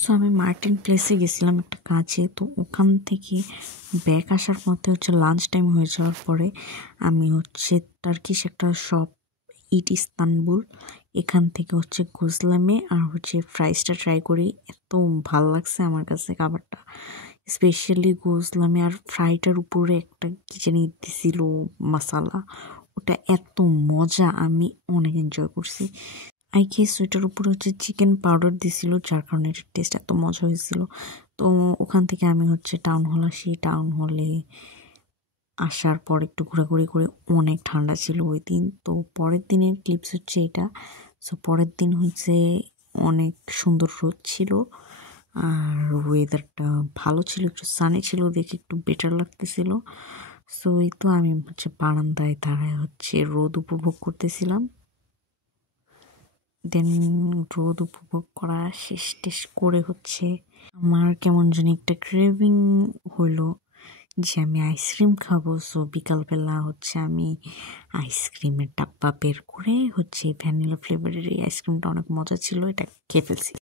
So আমি Martin প্লেসে গেছিলাম একটা কাজে, তো ওখান থেকে ব্যাক আসার পথে হচ্ছে লাঞ্চ টাইম হয়ে যাওয়ার পরে আমি হচ্ছে টার্কিশ একটা শপ ইট ইস্তানবুল এখান থেকে হচ্ছে গুজলামে আর হচ্ছে ফ্রাইসটা ট্রাই করি। এত ভাল লাগছে আমার কাছে খাবারটা, স্পেশালি গুজলামে। আর ফ্রাইটার উপরে একটা কি জানি দিছিল মশালা, ওটা এত মজা, আমি অনেক এনজয় করছি। আই গেস ওইটার উপরে হচ্ছে চিকেন পাউডার দিছিল, যার কারণে এটার টেস্ট এত মজা হয়েছিল। তো ওখান থেকে আমি হচ্ছে টাউন হল আসি। টাউন হলে আসার পর একটু ঘোরাঘুরি করে, অনেক ঠান্ডা ছিল ওই দিন। তো পরের দিনের ক্লিপস হচ্ছে এটা। সো পরের দিন হচ্ছে অনেক সুন্দর রোদ ছিল আর ওয়েদারটা ভালো ছিল, একটু সানি ছিল দেখে একটু বেটার লাগতেছিল। সো এই তো আমি হচ্ছে বারান্দায় দাঁড়ায় হচ্ছে রোদ উপভোগ করতেছিলাম। দেন রোদ উপভোগ করা শেষ টেস করে হচ্ছে আমার কেমন জানি একটা ক্রেভিং হইলো যে আমি আইসক্রিম খাবো। সো বিকালবেলা হচ্ছে আমি আইসক্রিমের ডাব্বা বের করে হচ্ছে ভ্যানিলা ফ্লেভারের এই আইসক্রিমটা অনেক মজা ছিল, এটা খেয়ে ফেলছি।